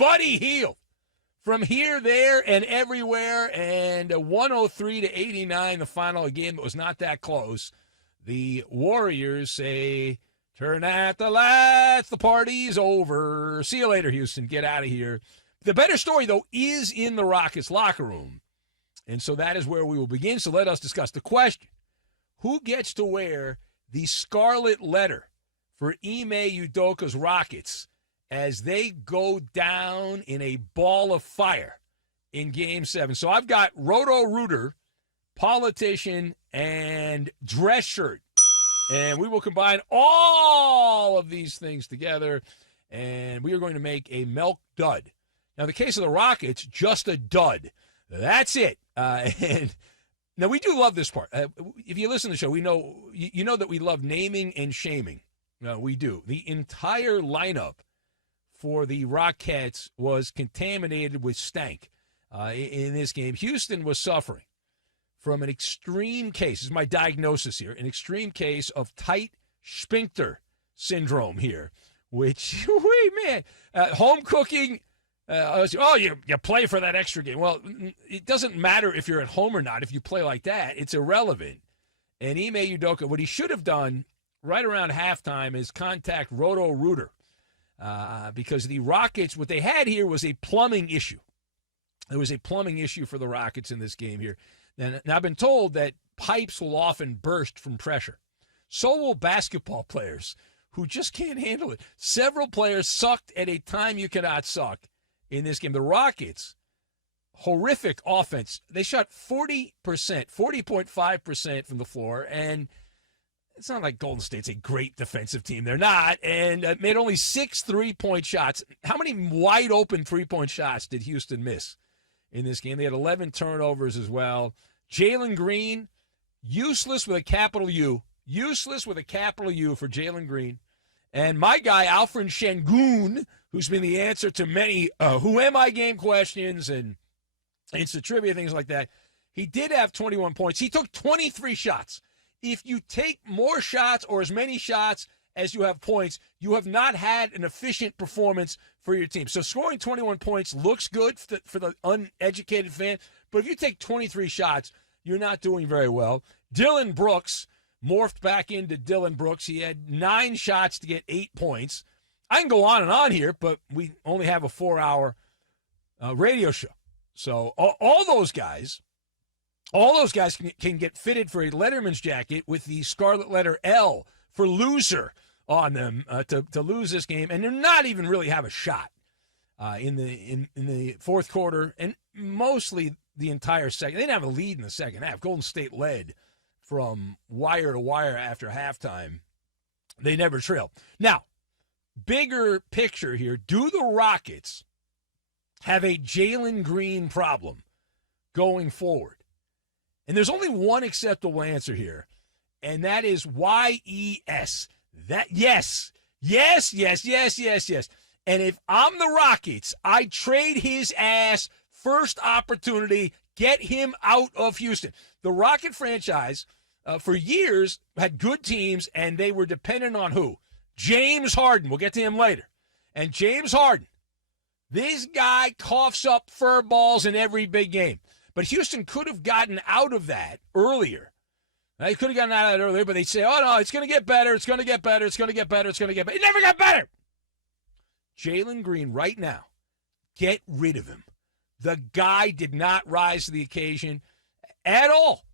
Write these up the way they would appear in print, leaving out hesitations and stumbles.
Buddy Hield. From here, there, and everywhere, and 103-89, the final, a game that was not that close. The Warriors say, turn out the lights, the party's over. See you later, Houston. Get out of here. The better story, though, is in the Rockets locker room. And so that is where we will begin. So let us discuss the question. Who gets to wear the scarlet letter for Ime Udoka's Rockets as they go down in a ball of fire in Game 7? So I've got Roto-Rooter, politician, and dress shirt. And we will combine all of these things together, and we are going to make a milk dud. Now, in the case of the Rockets, just a dud. That's it. And now, we do love this part. If you listen to the show, we know you know that we love naming and shaming. We do. The entire lineup for the Rockets was contaminated with stank in this game. Houston was suffering from an extreme case. This is my diagnosis here. An extreme case of tight sphincter syndrome here, which, man, home cooking. You play for that extra game. Well, it doesn't matter if you're at home or not. If you play like that, it's irrelevant. And Ime Udoka, what he should have done right around halftime is contact Roto-Rooter because the Rockets, what they had here was a plumbing issue. There was a plumbing issue for the Rockets in this game here. And I've been told that pipes will often burst from pressure. So will basketball players who just can't handle it. Several players sucked at a time you cannot suck in this game. The Rockets, horrific offense. They shot 40%, 40.5% from the floor, and it's not like Golden State's a great defensive team. They're not, and made only 6 3-point shots. How many wide-open 3-point shots did Houston miss in this game? They had 11 turnovers as well. Jalen Green, useless with a capital U. Useless with a capital U for Jalen Green. And my guy, Alfred Şengün, who's been the answer to many who am I game questions and instant trivia, things like that. He did have 21 points. He took 23 shots. If you take more shots or as many shots as you have points, you have not had an efficient performance for your team. So scoring 21 points looks good for the uneducated fan, but if you take 23 shots, you're not doing very well. Dylan Brooks morphed back into Dylan Brooks. He had 9 shots to get 8 points. I can go on and on here, but we only have a 4-hour radio show. So all those guys can get fitted for a Letterman's jacket with the scarlet letter L for loser on them to lose this game, and they're not even really have a shot in the fourth quarter, and mostly the entire second. They didn't have a lead in the second half. Golden State led from wire to wire after halftime. They never trailed. Now, bigger picture here, do the Rockets have a Jalen Green problem going forward? And there's only one acceptable answer here, and that is YES. That yes. And if I'm the Rockets, I trade his ass first opportunity, get him out of Houston. The Rocket franchise, for years, had good teams, and they were dependent on who? James Harden. We'll get to him later. And James Harden, this guy coughs up fur balls in every big game. But Houston could have gotten out of that earlier. They could have gotten out of that earlier, but they'd say, oh, no, it's going to get better, it's going to get better, it's going to get better, it's going to get better. It never got better. Jalen Green, right now, get rid of him. The guy did not rise to the occasion at all.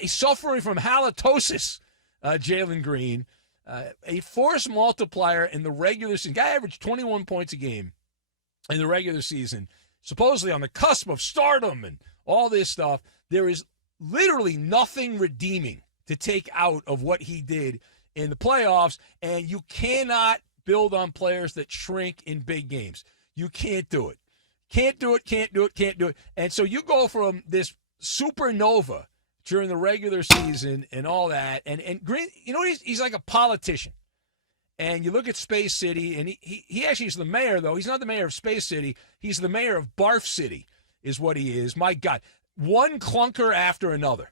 He's suffering from halitosis, Jalen Green. A force multiplier in the regular season. Guy averaged 21 points a game in the regular season, supposedly on the cusp of stardom and all this stuff. There is literally nothing redeeming to take out of what he did in the playoffs, and you cannot build on players that shrink in big games. You can't do it. Can't do it. And so you go from this supernova during the regular season and all that, and Green, you know, he's like a politician. And you look at Space City, and he actually is the mayor, though. He's not the mayor of Space City. He's the mayor of Barf City is what he is. My God. One clunker after another.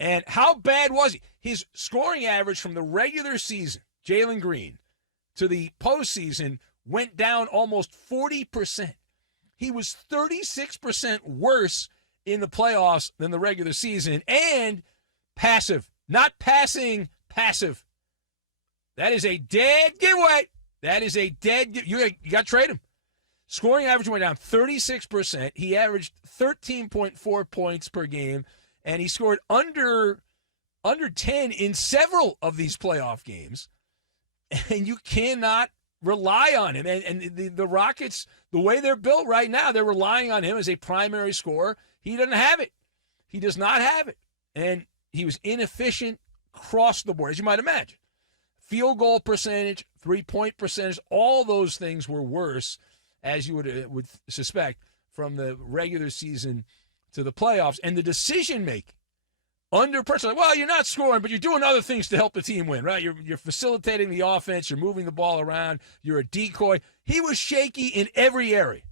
And how bad was he? His scoring average from the regular season, Jalen Green, to the postseason went down almost 40%. He was 36% worse in the playoffs than the regular season, and passive. Not passing, passive. That is a dead giveaway. That is a dead you got to trade him. Scoring average went down 36%. He averaged 13.4 points per game, and he scored under 10 in several of these playoff games. And you cannot rely on him. And the Rockets, the way they're built right now, they're relying on him as a primary scorer. He doesn't have it. He does not have it. And he was inefficient across the board, as you might imagine. Field goal percentage, three-point percentage, all those things were worse, as you would suspect, from the regular season to the playoffs. And the decision-making under pressure, like, well, you're not scoring, but you're doing other things to help the team win, right? You're facilitating the offense. You're moving the ball around. You're a decoy. He was shaky in every area,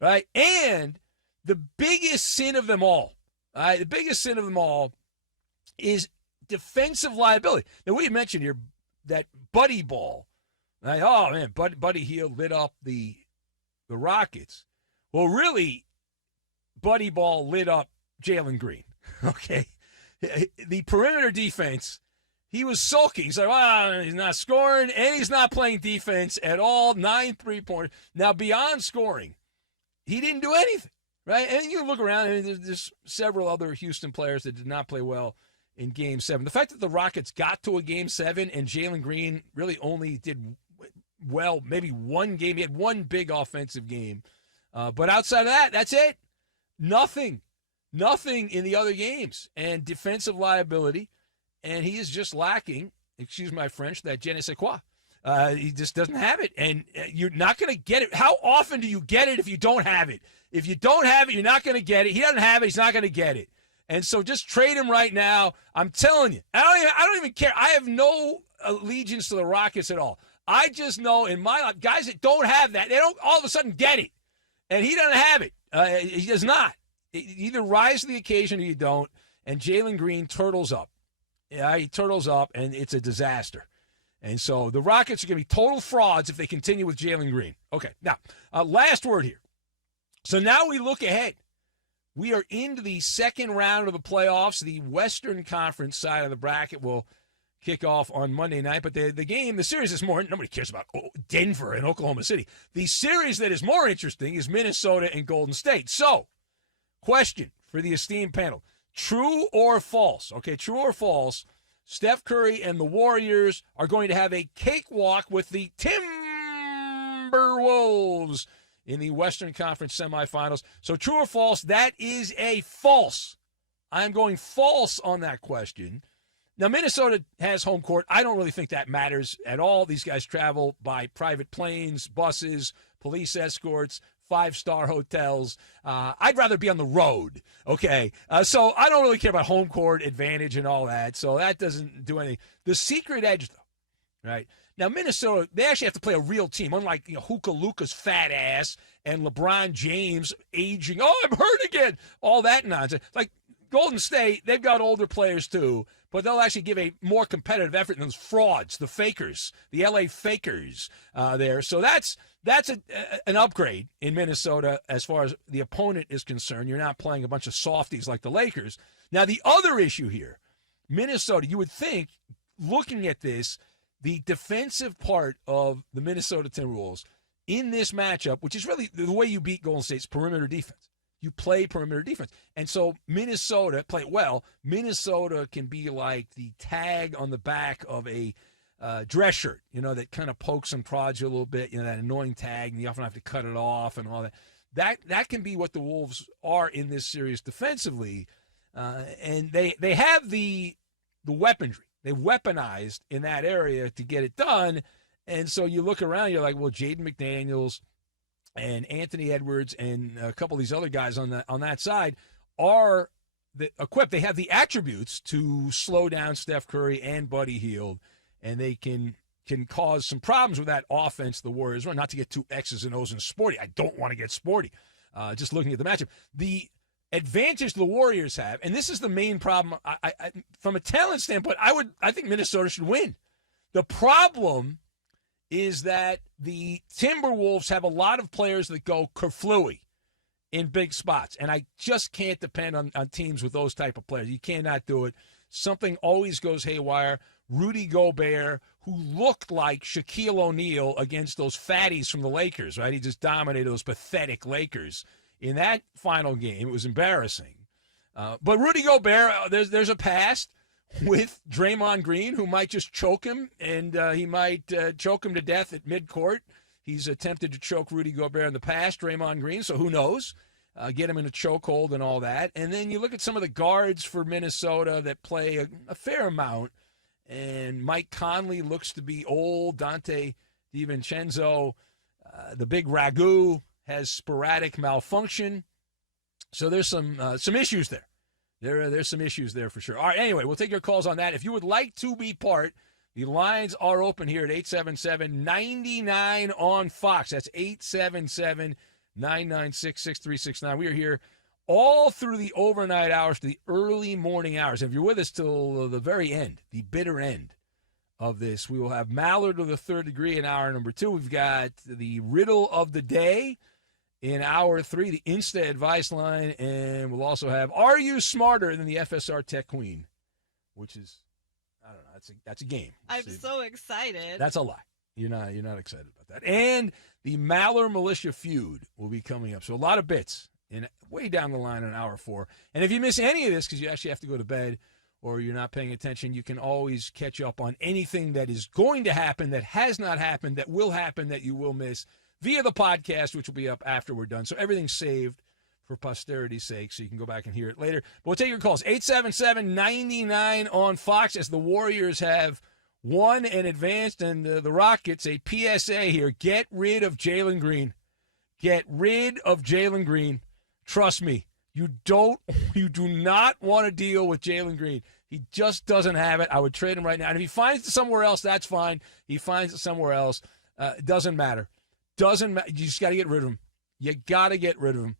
right? And the biggest sin of them all, the biggest sin of them all is defensive liability. Now, we mentioned here that Buddy Ball. Right? Oh, man, Buddy Hield lit up the Rockets. Well, really, Buddy Ball lit up Jalen Green, okay? The perimeter defense, he was sulking. He's like, well, he's not scoring, and he's not playing defense at all. 9 3-pointers. Now, beyond scoring, he didn't do anything, right? And you look around, and there's several other Houston players that did not play well in Game 7. The fact that the Rockets got to a Game 7 and Jalen Green really only did well maybe one game. He had one big offensive game. But outside of that, that's it. Nothing in the other games. And defensive liability, and he is just lacking, excuse my French, that je ne sais quoi. He just doesn't have it, and you're not going to get it. How often do you get it if you don't have it? If you don't have it, you're not going to get it. He doesn't have it, he's not going to get it. And so just trade him right now. I'm telling you, I don't even care. I have no allegiance to the Rockets at all. I just know in my life, guys that don't have that, they don't all of a sudden get it. And he doesn't have it. He does not. You either rise to the occasion or you don't. And Jalen Green turtles up. Yeah, he turtles up, and it's a disaster. And so the Rockets are going to be total frauds if they continue with Jalen Green. Okay, now, last word here. So now we look ahead. We are into the second round of the playoffs. The Western Conference side of the bracket will kick off on Monday night. But the series is more, nobody cares about Denver and Oklahoma City. The series that is more interesting is Minnesota and Golden State. So, question for the esteemed panel. True or false? Okay, true or false, Steph Curry and the Warriors are going to have a cakewalk with the Timberwolves in the Western Conference semifinals. So true or false, that is a false. I'm going false on that question. Now, Minnesota has home court. I don't really think that matters at all. These guys travel by private planes, buses, police escorts, 5-star hotels. I'd rather be on the road, okay? So I don't really care about home court advantage and all that. So that doesn't do anything. The secret edge, though, right? Now, Minnesota, they actually have to play a real team, unlike Hookah Luka's fat ass and LeBron James aging. Oh, I'm hurt again. All that nonsense. Like Golden State, they've got older players too, but they'll actually give a more competitive effort than those frauds, the fakers, the LA fakers there. So that's an upgrade in Minnesota as far as the opponent is concerned. You're not playing a bunch of softies like the Lakers. Now, the other issue here, Minnesota, you would think, looking at this, the defensive part of the Minnesota Timberwolves in this matchup, which is really the way you beat Golden State's perimeter defense. You play perimeter defense. And so Minnesota, play well, Minnesota can be like the tag on the back of a dress shirt, that kind of pokes and prods you a little bit, that annoying tag, and you often have to cut it off and all that. That can be what the Wolves are in this series defensively. And they have the weaponry. They weaponized in that area to get it done. And so you look around, you're like, well, Jaden McDaniels and Anthony Edwards and a couple of these other guys on that side are equipped. They have the attributes to slow down Steph Curry and Buddy Hield, and they can cause some problems with that offense the Warriors run. Not to get too X's and O's and sporty. I don't want to get sporty. Just looking at the matchup. The advantage the Warriors have, and this is the main problem. I from a talent standpoint, I think Minnesota should win. The problem is that the Timberwolves have a lot of players that go kerflooey in big spots, and I just can't depend on teams with those type of players. You cannot do it. Something always goes haywire. Rudy Gobert, who looked like Shaquille O'Neal against those fatties from the Lakers, right? He just dominated those pathetic Lakers in that final game. It was embarrassing. But Rudy Gobert, there's a past with Draymond Green, who might just choke him, and he might choke him to death at midcourt. He's attempted to choke Rudy Gobert in the past, Draymond Green, so who knows? Get him in a chokehold and all that. And then you look at some of the guards for Minnesota that play a fair amount, and Mike Conley looks to be old. Dante DiVincenzo, the big ragu, has sporadic malfunction. So there's some issues there. There's some issues there for sure. All right, anyway, we'll take your calls on that. If you would like to be part, the lines are open here at 877-99 on Fox. That's 877-996-6369. We are here all through the overnight hours to the early morning hours. If you're with us till the very end, the bitter end of this, we will have Maller to the third degree in hour number 2. We've got the riddle of the day in hour 3, the Insta advice line, and we'll also have Are You Smarter Than the FSR Tech Queen? Which is, I don't know, that's a game. I'm so excited. That's a lie. You're not excited about that. And the Maller Militia feud will be coming up. So a lot of bits in way down the line in hour 4. And if you miss any of this because you actually have to go to bed or you're not paying attention, you can always catch up on anything that is going to happen, that has not happened, that will happen, that you will miss via the podcast, which will be up after we're done. So everything's saved for posterity's sake, so you can go back and hear it later. But we'll take your calls. 877-99 on Fox as the Warriors have won and advanced, and the Rockets, a PSA here. Get rid of Jalen Green. Get rid of Jalen Green. Trust me, you do not want to deal with Jalen Green. He just doesn't have it. I would trade him right now. And if he finds it somewhere else, that's fine. He finds it somewhere else. It doesn't matter. Doesn't matter. You just got to get rid of him. You got to get rid of him.